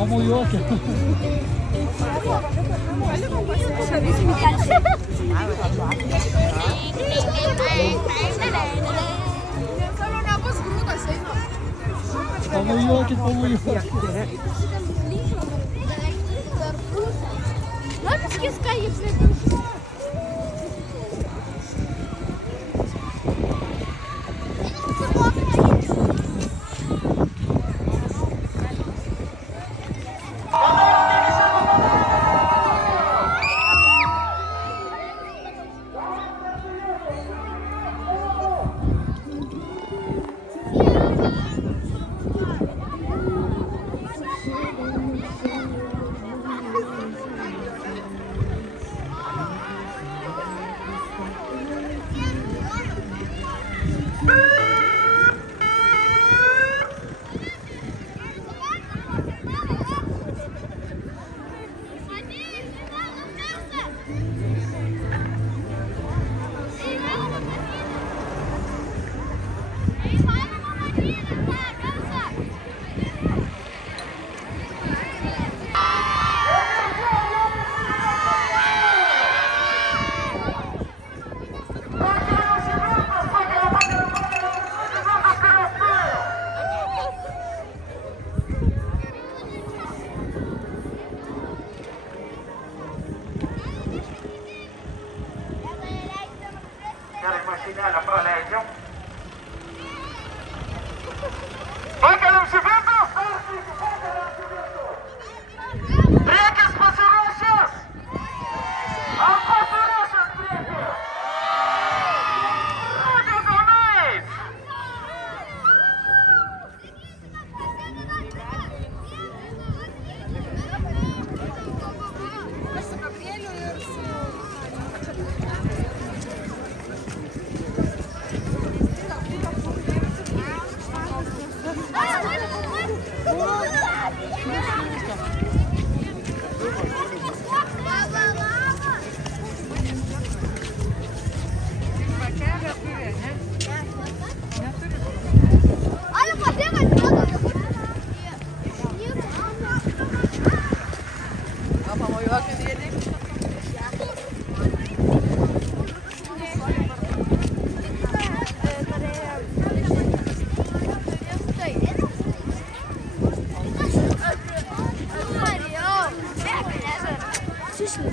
Pamojuokė. Pamojuokit, pamojuokit. Mašinėlę praleidžiam. Pakeliam šį vietą! Priekis pasiruošęs! Ar pasiruošęs priekis? Ragelgonais! Su Gabrieliu ir su...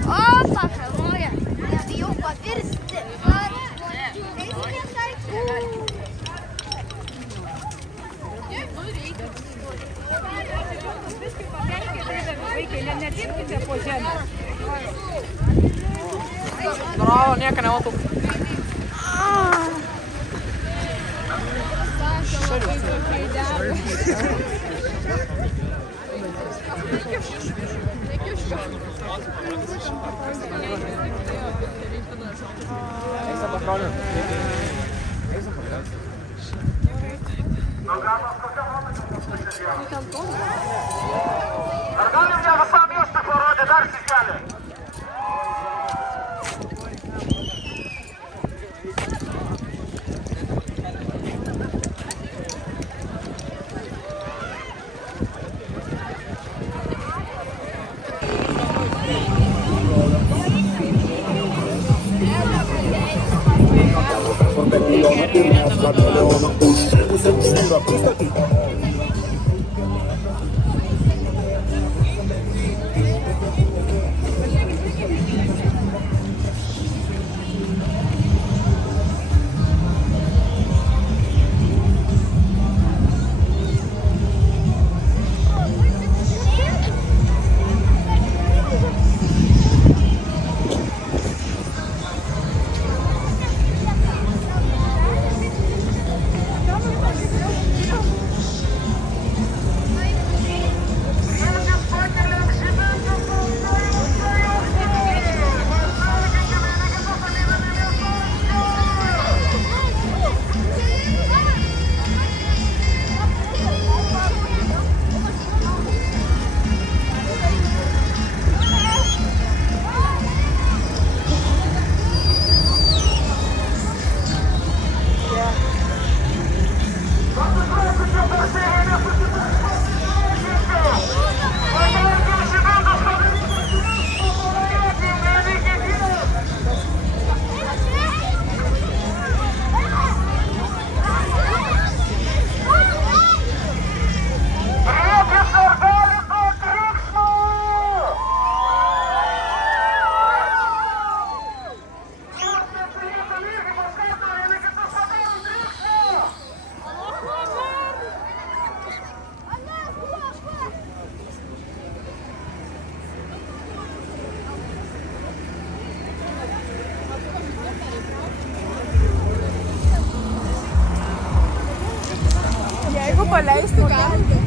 Opa, filmuoja. Bijau pavirsti. Nedirbkite po žemę. Bravo, nieko nematau. Ar galim ją visam miestui parodyti dar sikelį? paleisti galite.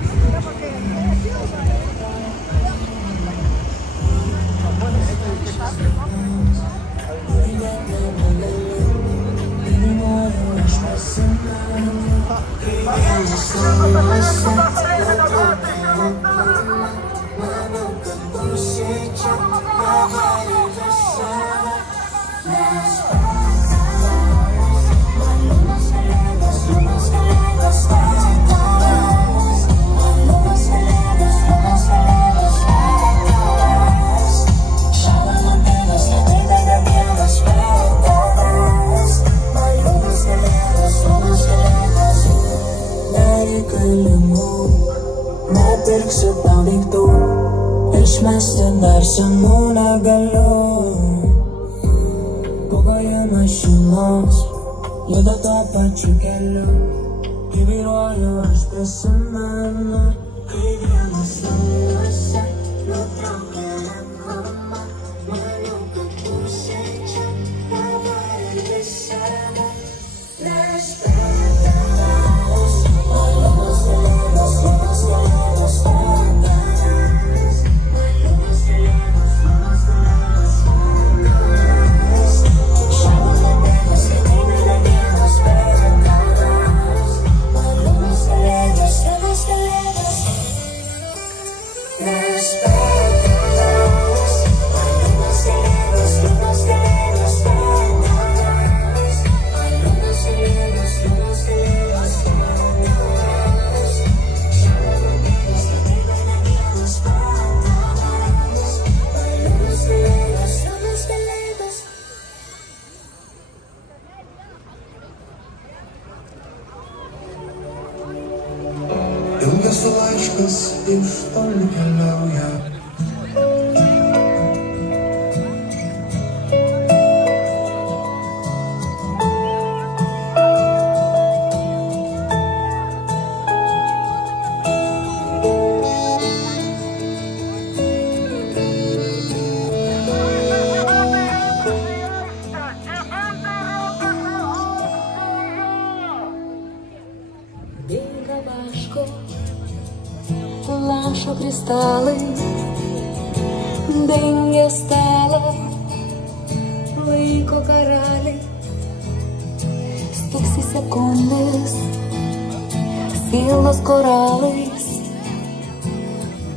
Nepirksiu tau daiktų, išmesti dar senų negaliu. Kovoje mašinos juda tuo pačiu keliu, įvairuoju aš prisimenu, kai vienas namuose nutraukė reklamą. Maniau, kad pusė čia dabar ir visada. Ilgas laiškas iš toli keliauja. Lašo kristalai dengia stalą, laiko karaliai stiksi sekundės, sielos koralais.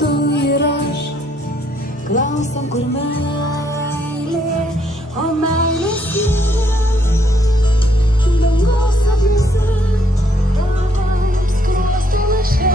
Tu ir aš klausom, kur meilė, o meilės yra dangos sapnuose, tavams skruostų laše.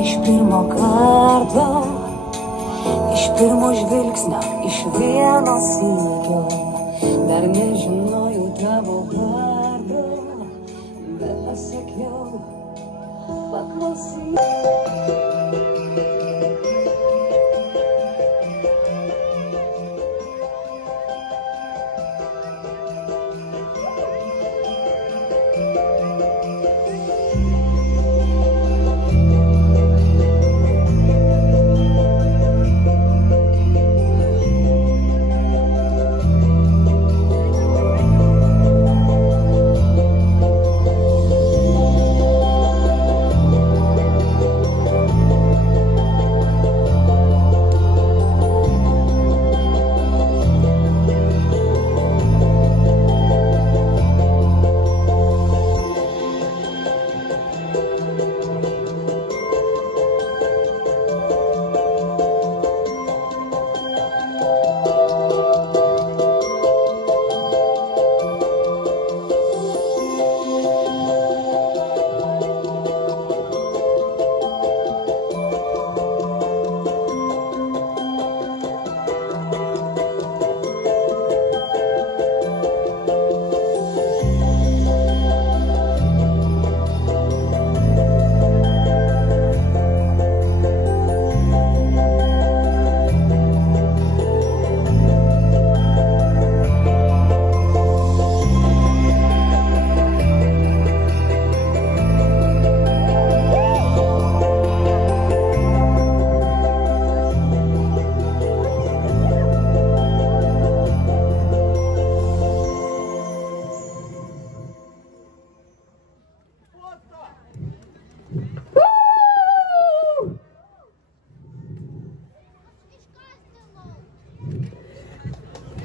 iš pirmo karto, iš pirmo žvilgsnio, iš vieno sykio. Dar nežinojau tavo vardo, bet pasakiau, paklausyk.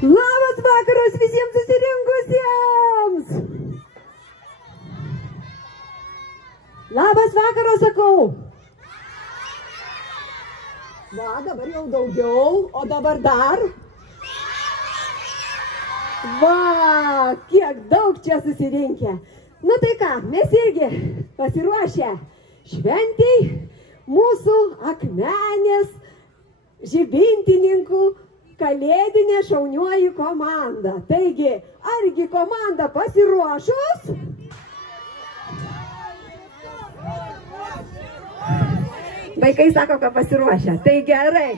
Labas vakaras visiems susirinkusiems! Labas vakaras, sakau! Va, dabar jau daugiau, o dabar dar. Va, kiek daug čia susirinkę. Nu tai ką, mes irgi pasiruošę šventei mūsų Akmenės žibintininkų kalėdinė šaunioji komanda. Taigi, argi komanda pasiruošus? Vaikai sako, kad pasiruošę. Tai gerai.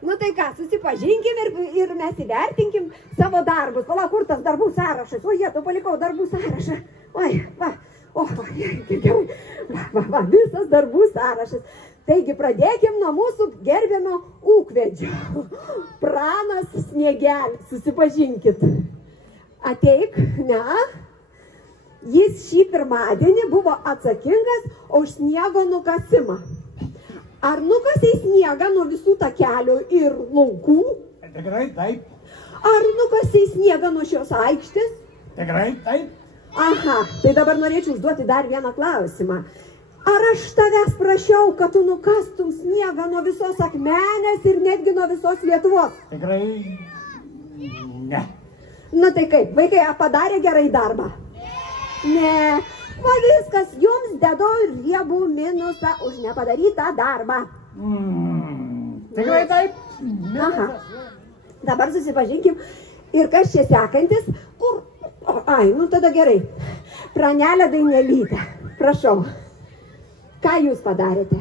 Nu tai ką, susipažinkim ir mes įvertinkim savo darbus. Pala, kur tas darbų sąrašas? O jie, tu palikau darbų sąrašą. Oi, va, kaip gerai. Va, visas darbų sąrašas. Taigi pradėkim nuo mūsų gerbiamo ūkvedžio. Pranas Sniegelis, susipažinkit. Ateik, ne? Jis šį pirmadienį buvo atsakingas už sniego nukasimą. Ar nukasei sniegą nuo visų takelių ir laukų? Tikrai taip. Ar nukasei sniegą nuo šios aikštės? Tikrai taip. Aha, tai dabar norėčiau užduoti dar vieną klausimą. Ar aš tavęs prašiau, kad tu nukastum sniegą nuo visos Akmenės ir netgi nuo visos Lietuvos? Tikrai ne. Na tai kaip, vaikai padarė gerai darbą? Ne. Va viskas, jums dedu riebų minusą už nepadarytą darbą. Tikrai taip. Aha. Dabar susipažinkim. Ir kas čia sekantis? Kur? Ai, nu tada gerai. Pranelė Dainelytė. Prašau. Ką jūs padarėte?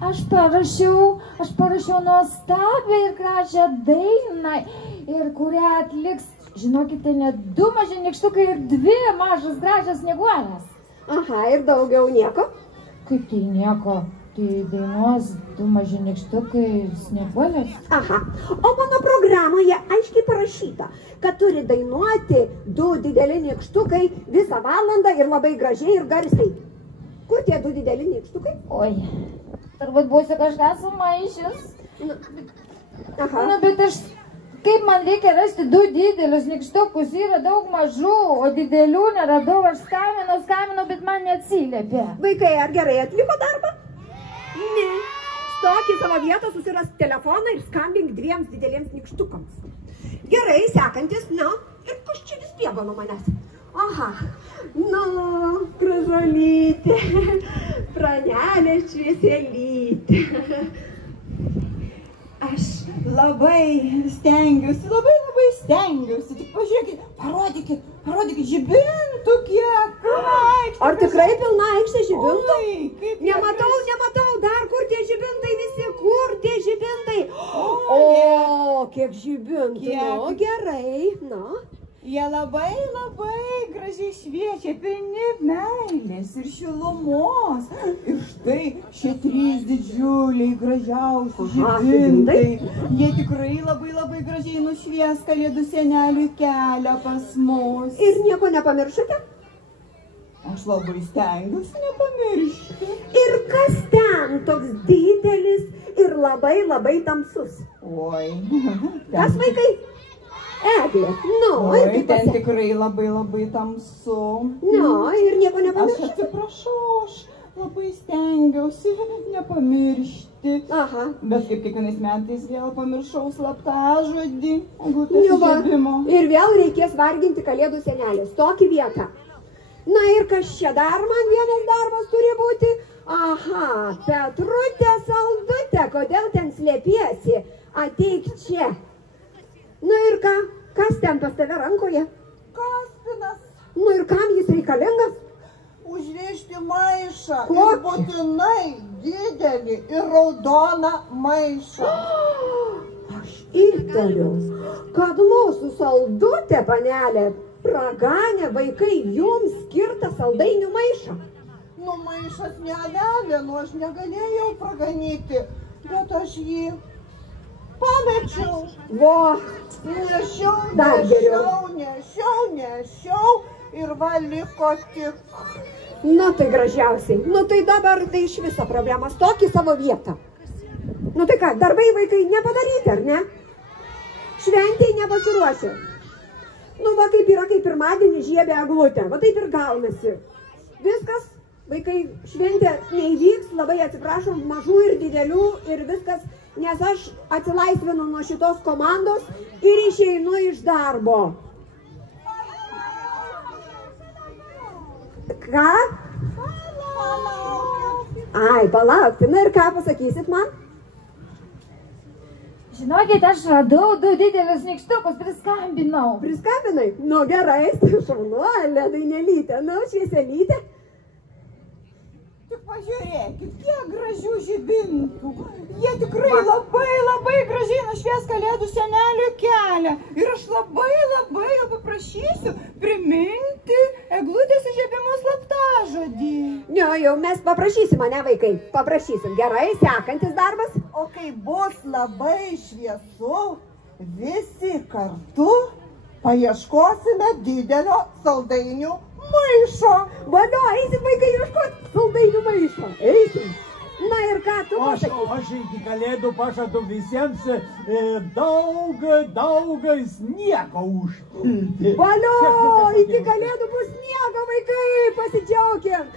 Aš parašiau nuostabią ir gražią dainą, ir kurią atliks, žinokite, net 2 maži nykštukai ir 2 mažas gražias snieguolės. Aha, ir daugiau nieko? Kaip tai nieko? Tai dainuos 2 maži nykštukai snieguolės. Aha, o mano programoje aiškiai parašyta, kad turi dainuoti 2 dideli nykštukai visą valandą ir labai gražiai ir garsiai. Kur tie 2 dideli nykštukai? Oi, turbūt būsiu kažką sumaišęs. Aha. Nu, bet aš, kaip man reikia rasti 2 didelius nykštukus, yra daug mažų, o didelių neradau, aš skambinau, bet man neatsiliepė. Vaikai, ar gerai atliko darbą? Ne. Stok į savo vietą, susirask telefoną ir skambink 2 dideliems nykštukams. Gerai, sekantis, na, ir kas čia vis bėga nuo manęs? Aha, na, gražuolytė, Pranelė švieselytė. Aš labai stengiuosi. Tik pažiūrėkit, parodykit žibintų kiek. Ar tikrai pilna aikštė žibintų? Oi, kaip Nematau, dar kur tie žibintai visi, kur tie žibintai? O, kiek žibintų, nu, gerai, nu. Jie labai gražiai šviečia, pilni meilės ir šilumos. Ir štai šie 3 didžiuliai gražiausi žibintai. Jie tikrai labai gražiai nušvies Kalėdų seneliui kelią pas mus. Ir nieko nepamiršote? Aš labai stengiuosi nepamiršti. Ir kas ten toks didelis ir labai tamsus? Oi. Kas, vaikai? Eglė, nu, ir kaip ten tikrai labai tamsu. Nu, ir nieko Aš nepamiršote? atsiprašau, aš labai stengiausi nepamiršti. Aha. Bet kaip kiekvienais metais vėl pamiršau slaptažodį. Eglutės Nu va, įžiebimo. ir vėl reikės varginti Kalėdų senelės. Tokį vietą. Na ir kas čia dar man vienas darbas turi būti? Aha, Petrutė Saldutė, kodėl ten slėpiesi? Ateik čia. Nu ir ką? Kas ten pas tave rankoje? Kaspinas, Nu ir kam jis reikalingas? užvežti maišą. Kokį? Ir būtinai didelį ir raudoną maišą. Aš įtariu, kad mūsų Saldutė, panelė, praganė vaikai jums skirtą saldainių maišą. Nu, maišas neavė, nu aš negalėjau praganyti, bet aš jį pamečiau. Vo, Dar geriau. Nešiau ir va liko tik. nu tai gražiausiai. Nu tai dabar tai iš viso problemas tokį savo vietą. Nu tai ką, darbai vaikai nepadaryti, ar ne? Šventėj nepasiruošę. Nu va kaip yra, kaip pirmadienį žiebė eglutę. Va taip ir gaunasi. Viskas, vaikai, šventė neįvyks, labai atsiprašom, mažų ir didelių ir viskas, nes aš atsilaisvinu nuo šitos komandos ir išeinu iš darbo. Ką? Ai, palaukti. Na ir ką pasakysit man? Žinokit, aš radau 2 didelius nykštukus, priskambinau. Priskambinai? Nu gerai, šaunuolė, Dainelytė, nu švieselytė. Tik pažiūrėkit, kiek gražių žibintų. Jie tikrai labai gražiai nušvies Kalėdų seneliui kelią. Ir aš labai jo paprašysiu priminti eglutės įžiebimo slaptažodį. Ne, jau mes paprašysim, ane vaikai? Paprašysim. Gerai, sekantis darbas. O kai bus labai šviesu, visi kartu paieškosime didelio saldainių maišo. Valio, eisim vaikai ieškoti saldainių maišo. Eisim. Na ir ką tu Aš pasakysi? iki Kalėdų pažadu visiems daug sniego užpilti. Valio, iki Kalėdų bus sniego, vaikai, pasidžiaukim.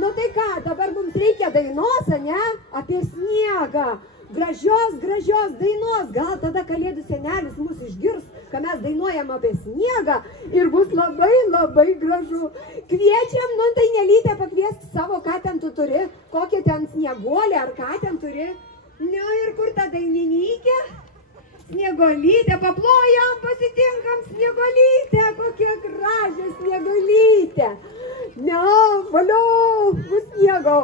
Nu tai ką, dabar mums reikia dainos, ane? Apie sniegą. Gražios dainos. Gal tada Kalėdų senelis mus išgirs, kad mes dainuojam apie sniegą ir bus labai gražu. Kviečiam, nu tai Nelytė pakviesk savo, ką ten tu turi, kokią ten snieguolę ar ką ten turi. Nu ir kur ta dainininkė? Sniegolytė, paplojam, pasitinkam Sniegolytę, kokia gražią Sniegolytę. Ne, valio, bus sniego.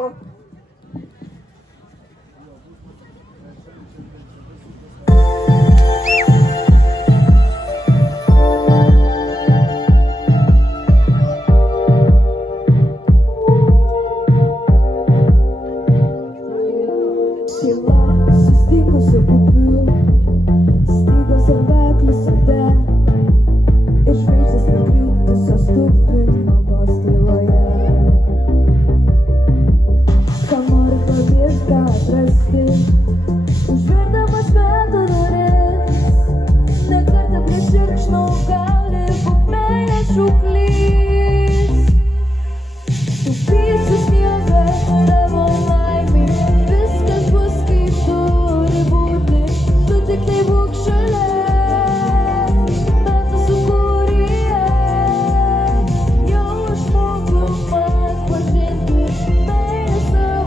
Pažinti meilę savo.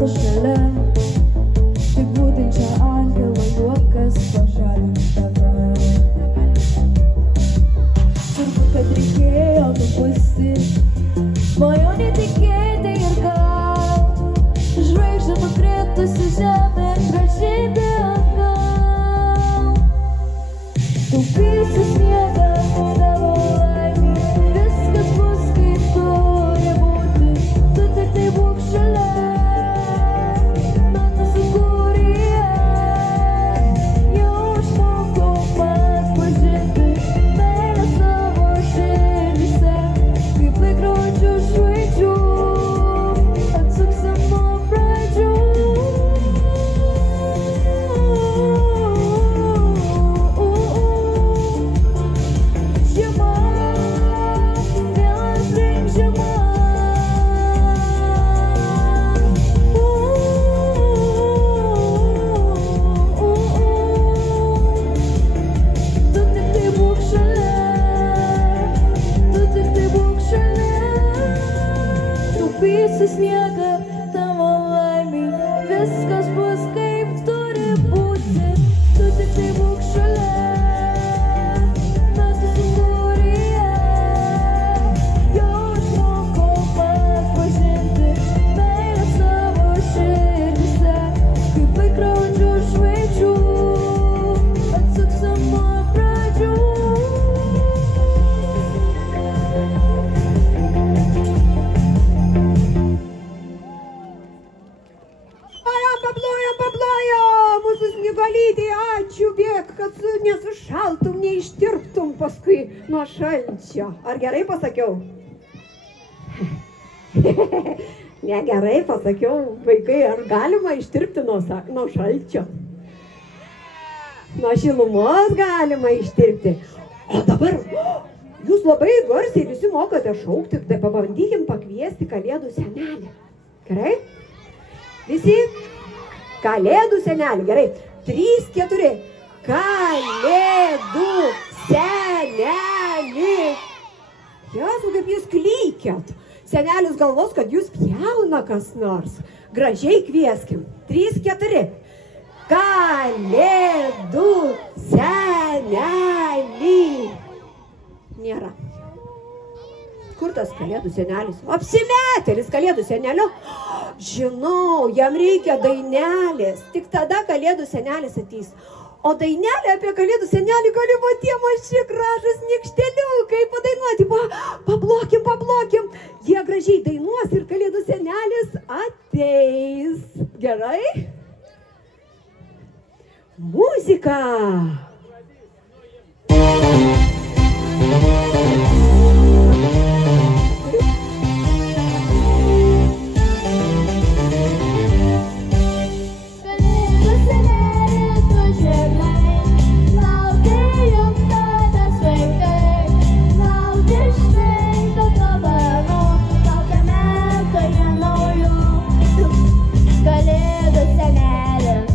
tu šalia. Tik būtent čia angelo juokas pažadins tave. Turbūt, kad reikėjo nubusti, svajonė tikėti ir gal žvaigždė nukritusi žemė grąžinti atgal. Taupysi sniegą savo laimį, viskas bus kaip turi būti, tu tik tai būk šalia. Metų sukūrėje jau išmokau pats pažinti meilę savo širdyse, kaip laikrodžių žvaigždžių atsuksim nuo pradžių. Žiema, vėl aplink žiema. Tu tik tai būk šalia, tu tik tai būk šalia. Taupysi sniegą tavo laimei, viskas bus kaip turi būti, tu tik tai būk šalia. Metų sukūrėje jau išmokau pats pažinti meilę savo širdyse, kaip laikrodžių žvaigždžių atsuksim nuo pradžių. Paplojo, mūsų snigolytė, ačiū, bėk, kad nesušaltum, neištirptum paskui nuo šalčio. Ar gerai pasakiau? Negerai pasakiau, vaikai, ar galima ištirpti nuo šalčio? Nuo šilumos galima ištirpti. O dabar, jūs labai garsiai visi mokate šaukti, tai pabandykim pakviesti Kalėdų senelį. Gerai? Visi? Kalėdų senelį, gerai. 3, 4. Kalėdų senelį. Jesu, kaip jūs klykiat. Senelis galvos, kad jūs pjauna kas nors. Gražiai kvieskim. 3, 4. Kalėdų senelį. Nėra. Kur tas Kalėdų senelis? Apsimetėlis Kalėdų senelio. Žinau, jam reikia dainelės. Tik tada Kalėdų senelis ateis. O dainelė apie Kalėdų senelį gali va tie maži gražus nykšteliukai padainuoti. Pablokim. Jie gražiai dainuos ir Kalėdų senelis ateis. Gerai? Muzika. Kalėdų senelis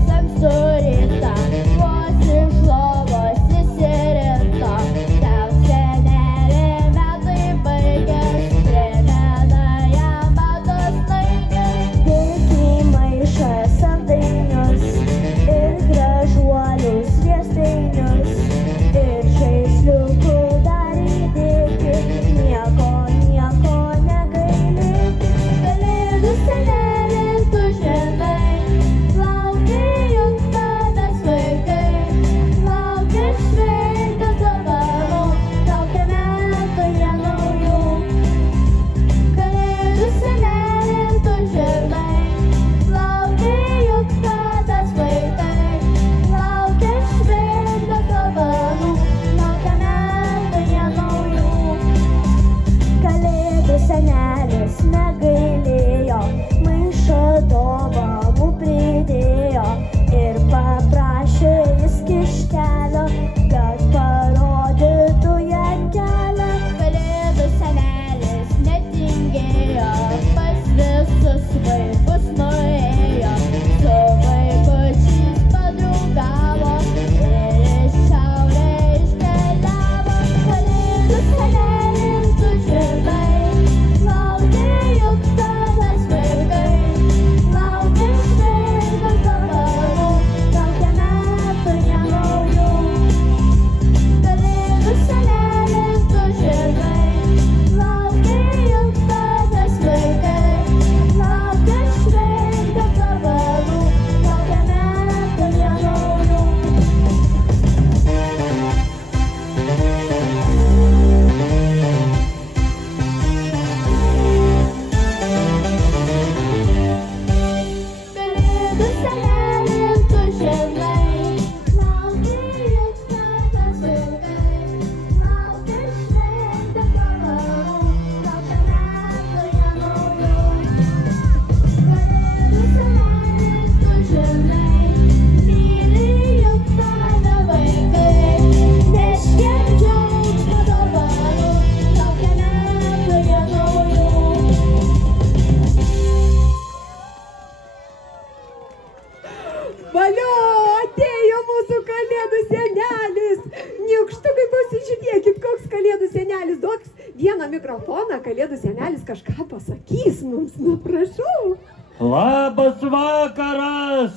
mikrofoną, Kalėdų senelis kažką pasakys mums, nu prašau. Labas vakaras!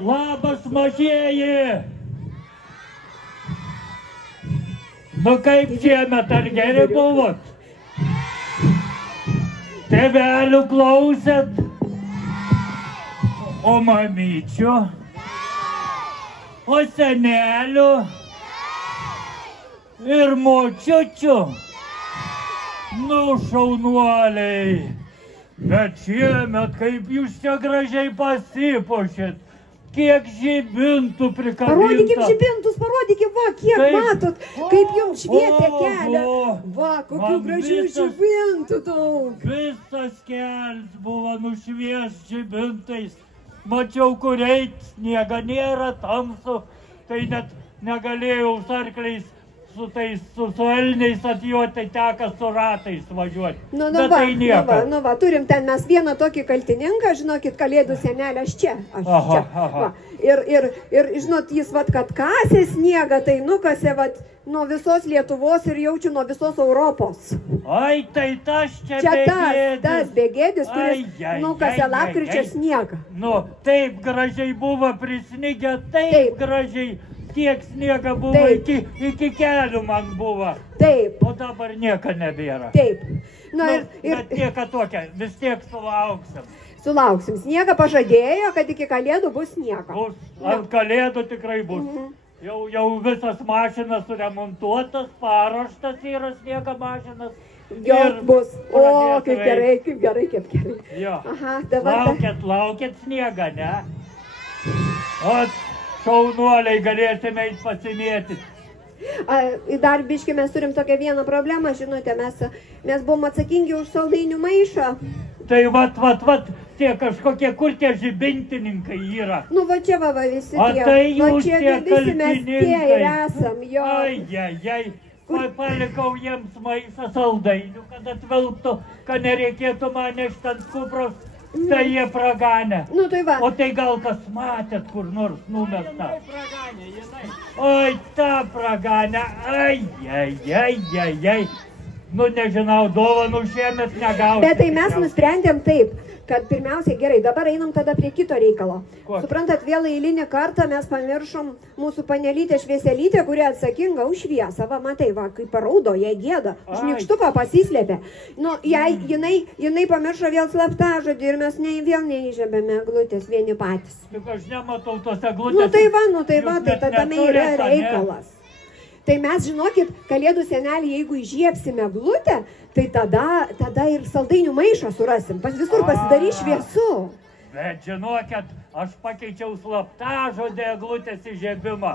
Labas mažieji! Nu kaip šiemet, ar geri buvot? Tėvelių klausėt? O mamyčių? O senelių? Ir močiučių? Nu šaunuoliai! Bet šiemet, kaip jūs čia gražiai pasipuošėt, kiek žibintų prikabinta. Parodykim žibintus, parodykim, va, kiek matot, kaip jums švietė kelią. Va, kokių gražių žibintų daug. Visas kelias buvo nušvies žibintais. Mačiau, kur eit, sniega nėra, tamsu, tai net negalėjau su arkliais, su elniais atjuoti, tai teka su ratais važiuoti. Nu va, turim ten mes vieną tokį kaltininką, žinokit, Kalėdų senelė, aš čia. Va. Ir, žinot, jis, vat, kad kasė sniegą, tai nukasė, vat, nuo visos Lietuvos ir jaučiu nuo visos Europos. Ai, tai tas čia Begėdis. Tas Begėdis, kuris nukasė lapkričio sniegą. Nu, taip gražiai buvo prisnigę, taip gražiai. Tiek sniega buvo, iki kelių man buvo. Taip. O dabar nieko nebėra. Taip. Bet nieko tokia, vis tiek sulauksim. Sulauksim. Sniegą pažadėjo, kad iki Kalėdų bus sniega. Bus. Ant Kalėdų tikrai bus. Jau visas mašinas suremontuotas, paruoštas yra sniega mašinas. Jo bus. O, kaip gerai. Jo. Aha, dabar. Laukėt sniegą, ne? O šaunuoliai galėsime eit pasimėtyti. Dar biški mes turim tokią vieną problemą, žinote, mes buvom atsakingi už saldainių maišą. Tai vat, tie kažkokie, kur tie žibintininkai yra. Nu va čia visi tie. O tai jūs tie kaltininkai. Mes tie ir esam, jo. Ai. Palikau jiems maišą saldainių, kad atvelktų, kad nereikėtų man nešti ant kupros. Tai jie praganė. Nu tai va. O tai gal kas matėt kur nors numestą? Oi, ta praganė. Ai. Nu nežinau, dovanų šiemet negausiu. Bet tai mes nusprendėm taip, kad pirmiausiai gerai, dabar einam tada prie kito reikalo. Suprantat, vėl eilinį kartą mes pamiršom mūsų panelytę švieselytę, kuri atsakinga už šviesą. Va, matai, va, kaip paraudo, jai gėda, už nykštuką pasislėpė. Nu, jinai pamiršo vėl slaptažodį ir mes vėl neįžėbėme eglutės vieni patys. Tik aš nematau tos eglutės. Nu tai va, tai tame yra reikalas. Tai mes, žinokit, Kalėdų senelį, jeigu įžiepsime eglutę, tai tada ir saldainių maišą surasim. Pas visur pasidarys šviesu. Bet žinokit, aš pakeičiau slaptažodį eglutės įžiebimą.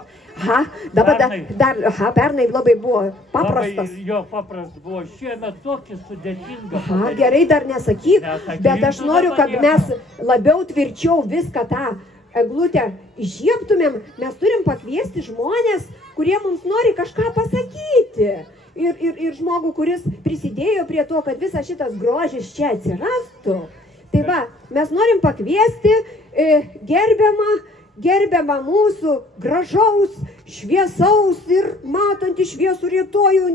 Pernai labai buvo paprastas. Jo, paprastas buvo. Šiemet tokį sudėtingą. Gerai, dar nesakyk, bet aš noriu, kad mes labiau tvirčiau viską tą eglutę įžiebtumėm. Mes turim pakviesti žmonės, kurie mums nori kažką pasakyti. Ir žmogų, kuris prisidėjo prie to, kad visas šitas grožis čia atsirastų. Tai va, mes norim pakviesti gerbiamą mūsų gražaus, šviesaus ir matantį šviesų rytojų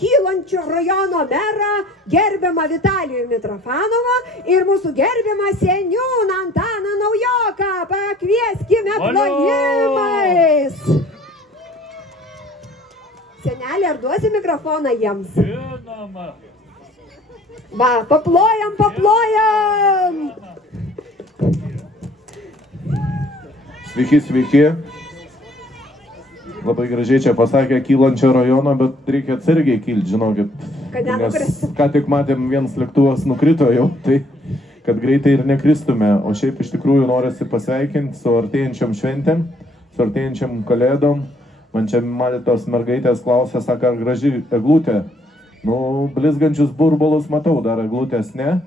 kylančio rajono merą, gerbiamą Vitalijų Mitrofanovą ir mūsų gerbiamą seniūną Antaną Naujoką. Pakvieskime plojimais. Senelė, ar duosi mikrofoną jiems? Žinoma. Va, paplojam. Sveiki. Labai gražiai čia pasakė kylančio rajono, bet reikia atsargiai kilti, žinokit. Nes ką tik matėm, vienas lėktuvas nukrito jau, tai kad greitai ir nekristume. O šiaip iš tikrųjų norisi pasveikinti su artėjančiom šventėm, su artėjančiom kalėdom. Man čia tos mergaitės klausė, sako, ar graži eglutė. Nu, blizgančius burbulus matau, dar eglutės ne.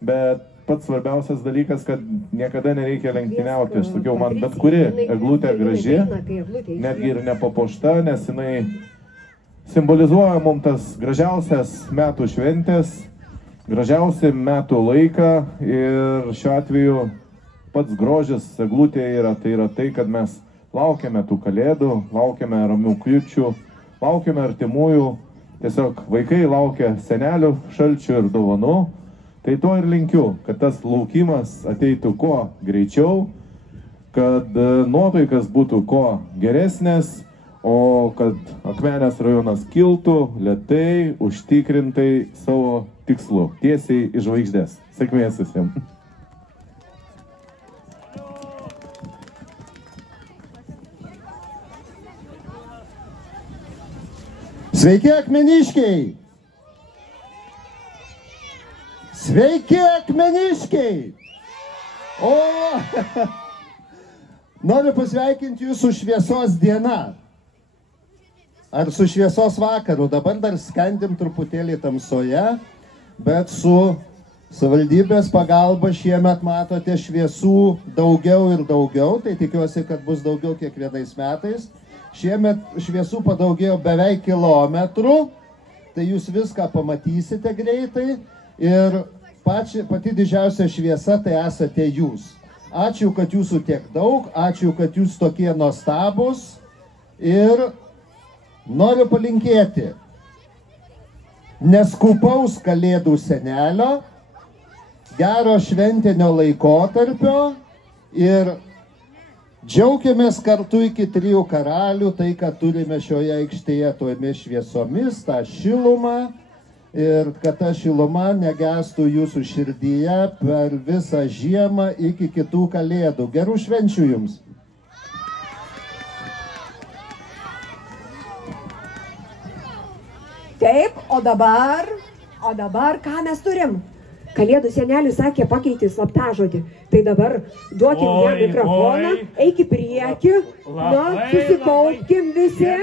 Bet pats svarbiausias dalykas, kad niekada nereikia lenktyniauti. Aš sakiau, man bet kuri eglutė graži, netgi ir nepapuošta, nes jinai simbolizuoja mums tas gražiausias metų šventės, gražiausią metų laiką. Ir šiuo atveju pats grožis eglutėje yra tai, kad mes laukiame tų kalėdų, laukiame ramių kliūčių, laukime artimųjų, tiesiog vaikai laukia senelių, šalčių ir dovanų. Tai to ir linkiu, kad tas laukimas ateitų kuo greičiau, kad nuotaikas būtų kuo geresnės, o kad Akmenės rajonas kiltų lėtai, užtikrintai savo tikslu, tiesiai į žvaigždės. Sėkmės visiems. Sveiki, akmeniškiai! Sveiki, akmeniškiai! O, noriu pasveikinti jūs su šviesos diena. Ar su šviesos vakaru. Dabar dar skendim truputėlį tamsoje, bet su savivaldybės pagalba šiemet matote šviesų daugiau ir daugiau, tai tikiuosi, kad bus daugiau kiekvienais metais. Šiemet šviesų padaugėjo beveik kilometrų, tai jūs viską pamatysite greitai ir pati didžiausia šviesa tai esate jūs. Ačiū, kad jūsų tiek daug, ačiū, kad jūs tokie nuostabus ir noriu palinkėti neskupaus kalėdų senelio, gero šventinio laikotarpio ir džiaugiamės kartu iki 3 karalių, tai, kad turime šioje aikštėje tomis šviesomis, tą šilumą ir kad ta šiluma negestų jūsų širdyje per visą žiemą iki kitų kalėdų. Gerų švenčių jums! Taip, o dabar ką mes turim? Kalėdų senelis sakė, pakeitė slaptažodį. Tai dabar duokim jam mikrofoną, eik į priekį, susikaupkim visi,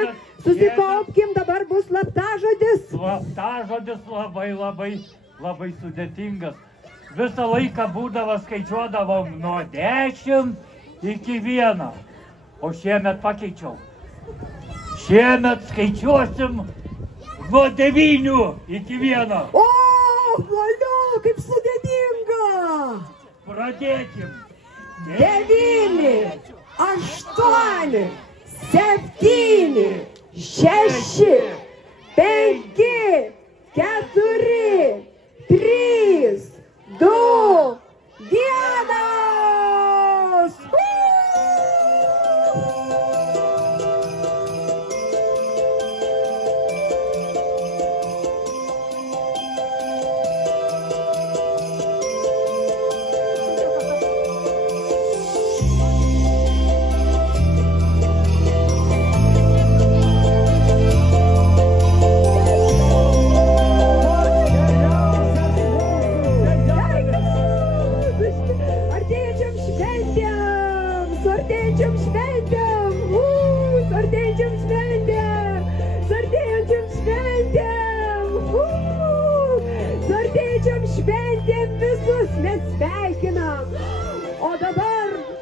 susikaupkim, dabar bus slaptažodis. Slaptažodis labai sudėtingas. Visą laiką būdavo skaičiuodavom nuo 10 iki 1, o šiemet pakeičiau. Šiemet skaičiuosim nuo 9 iki 1. O, valio, kaip sudėtinga! Pradėkim. 9, 8, 7, 6, 5, 4, 3, 2, 1.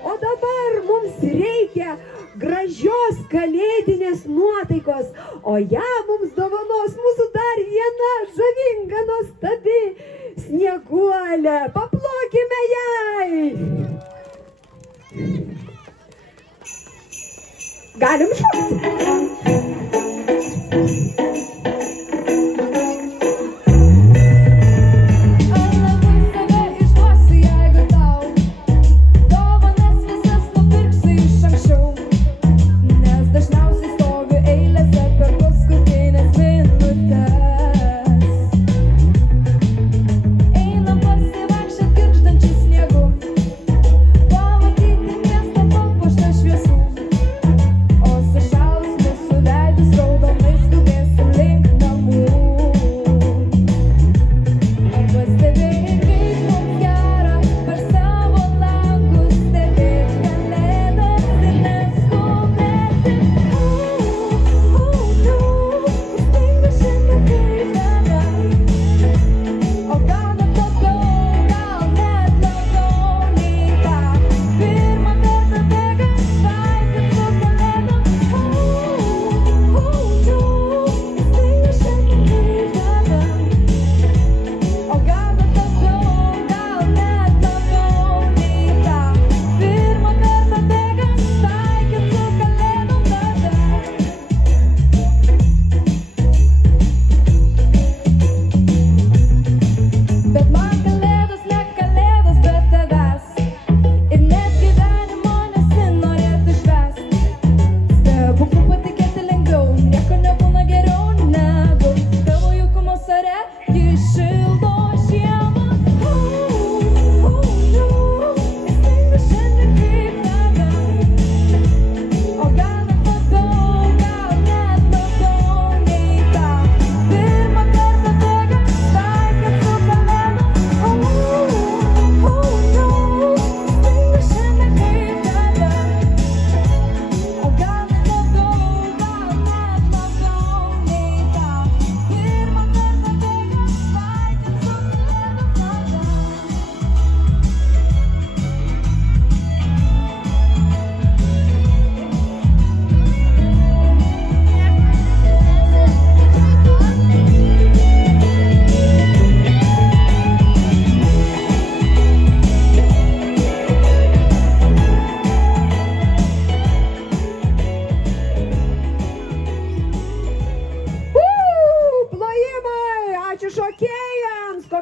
O dabar mums reikia gražios kalėdinės nuotaikos, o ją mums dovanos mūsų dar viena žavinga, nuostabi Snieguolė. Paplokime jai! Galim šokti. Sušaus mūsų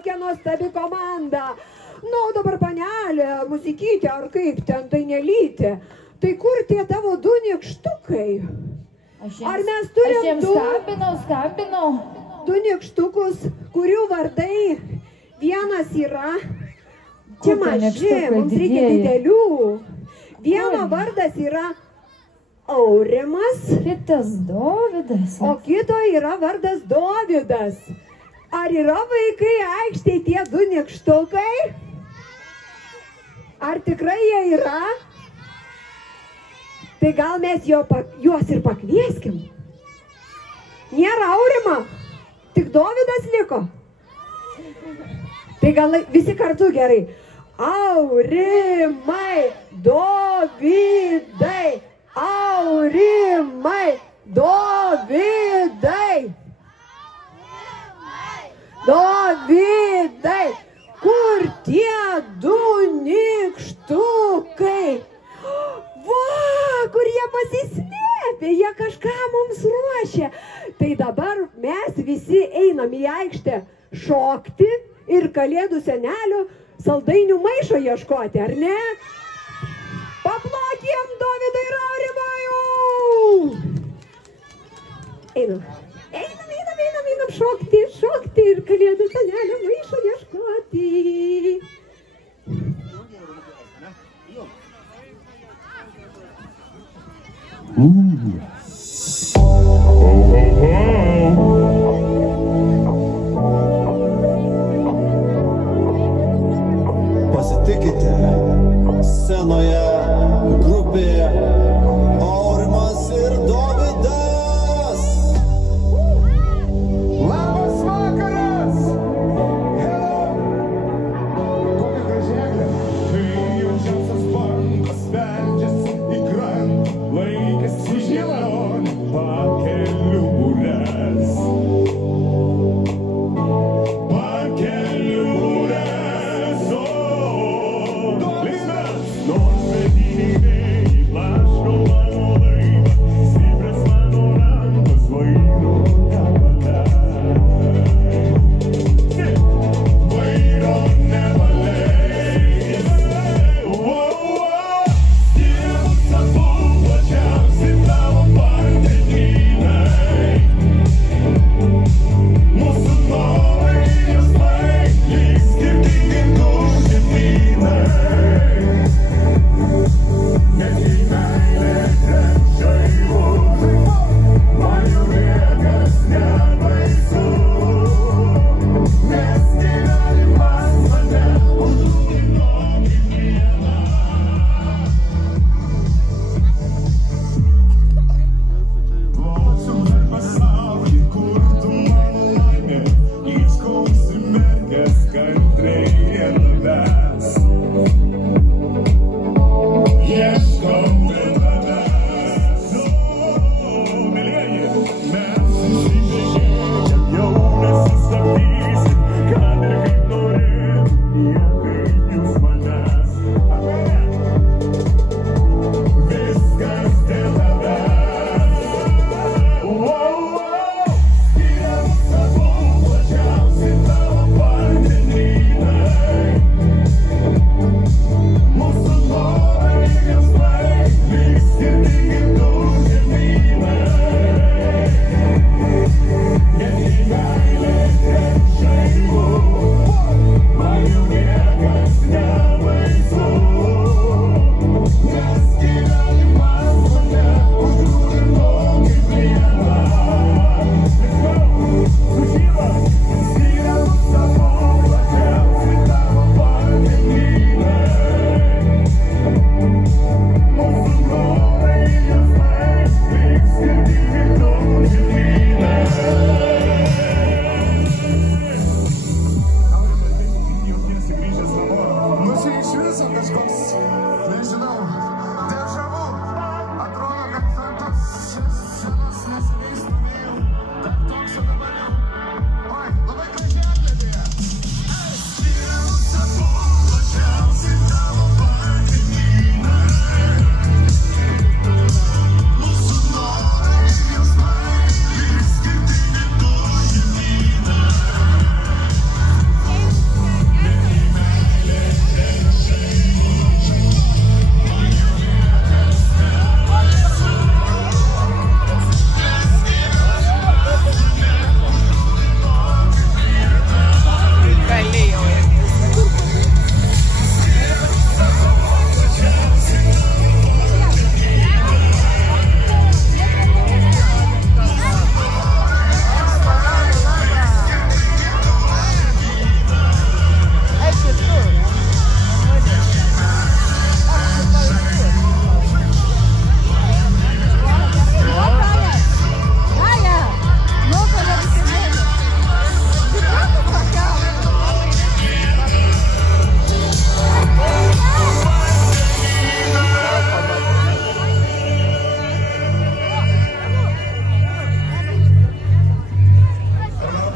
kokia nuostabi komanda. Nu, dabar panelė, muzikytė, ar kaip ten, tai nelytė. Tai kur tie tavo du nykštukai? Ar mes turim skambinau. Du nykštukus, kurių vardai vienas yra... Čia maži, mums reikia didelių. Vieno vardas yra Aurimas. Kitas Dovydas. O kito yra vardas Dovydas. Ar yra vaikai aikštėje tie du nykštukai? Ar tikrai jie yra? Tai gal mes juos ir pakvieskim? Nėra Aurimo, tik Dovydas liko. Tai gal visi kartu gerai. Aurimai, Dovydai, Aurimai, Dovydai. Dovydai, kur tie du nykštukai? Va, kur jie pasislėpė, jie kažką mums ruošia. Tai dabar mes visi einam į aikštę šokti ir Kalėdų senelio saldainių maišo ieškoti, ar ne? Paplokim Dovydai ir Aurimai! Einam. Einam šokti ir Kalėdų senelio maišo ieškoti. Pasitikite, scenoje grupė Aurimas ir Dovydas. Labas vakaras!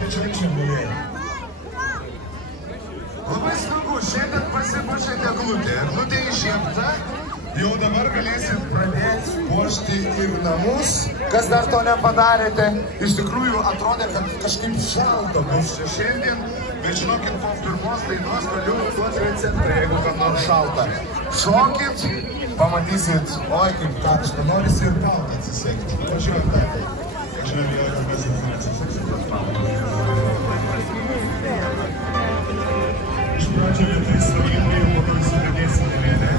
bičiuliai. Labai smagu, šiandien pasipuošėte eglutę. Eglutė įžiebta, jau dabar galėsit pradėti puošti ir namus. Kas dar to nepadarėte, iš tikrųjų atrodė, kad kažkaip šalta bus čia šiandien, bet žinokit, po pirmos dainos galiu duoti receptą, jeigu kam nors šalta. Šokit, pamatysit, oi kaip karšta, norisi ir kaltą atsisekti. Važiuojam dar. Važiuojam, jeigu mes atsiseksim tas pamokas. Iš pradžio lietai svaginai, jau po to įsivedėsime vėlę.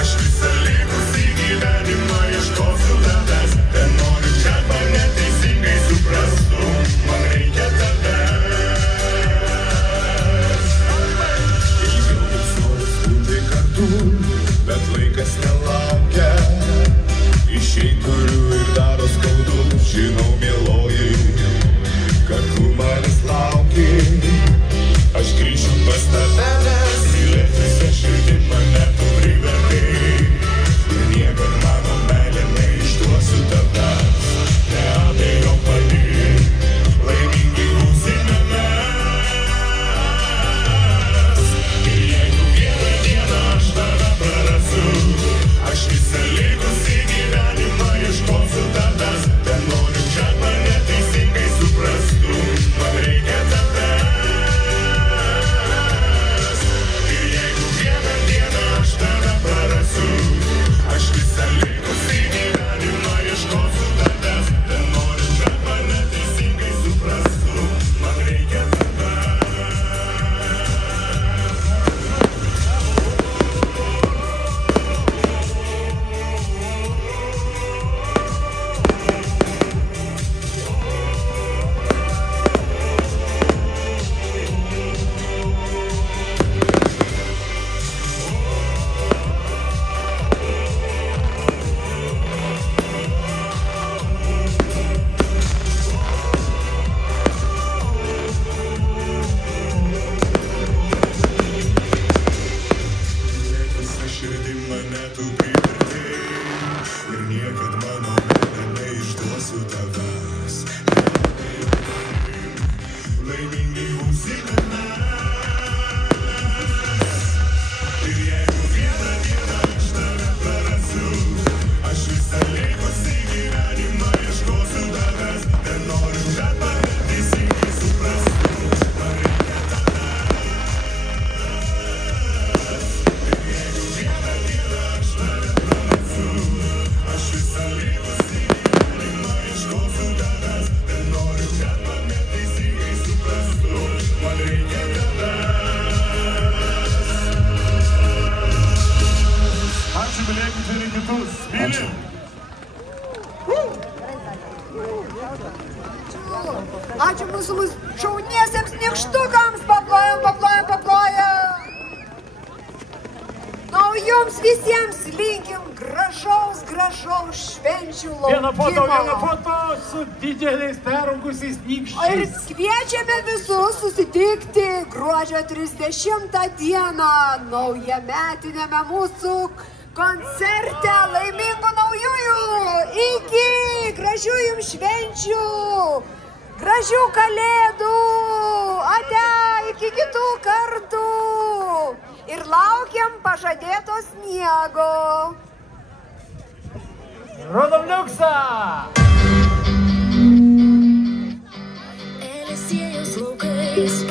Aš visą likusį gyvenimą kitus. Mylim. Ačiū mūsų šauniesiems nykštukams. Paplojam, paplojam, paplojam. Na, o jums visiems linkim gražaus švenčių laukimo. Viena foto su dideliais peraugusiais nykščiais. Ir kviečiame visus susitikti gruodžio 30 dieną naujametinėme mūsų koncerte. Laimingų naujųjų! Iki! Gražių jums švenčių! Gražių kalėdų! Ate! Iki kitų kartų! Ir laukiam pažadėto sniego. Rodom liuksą! Eliziejaus laukais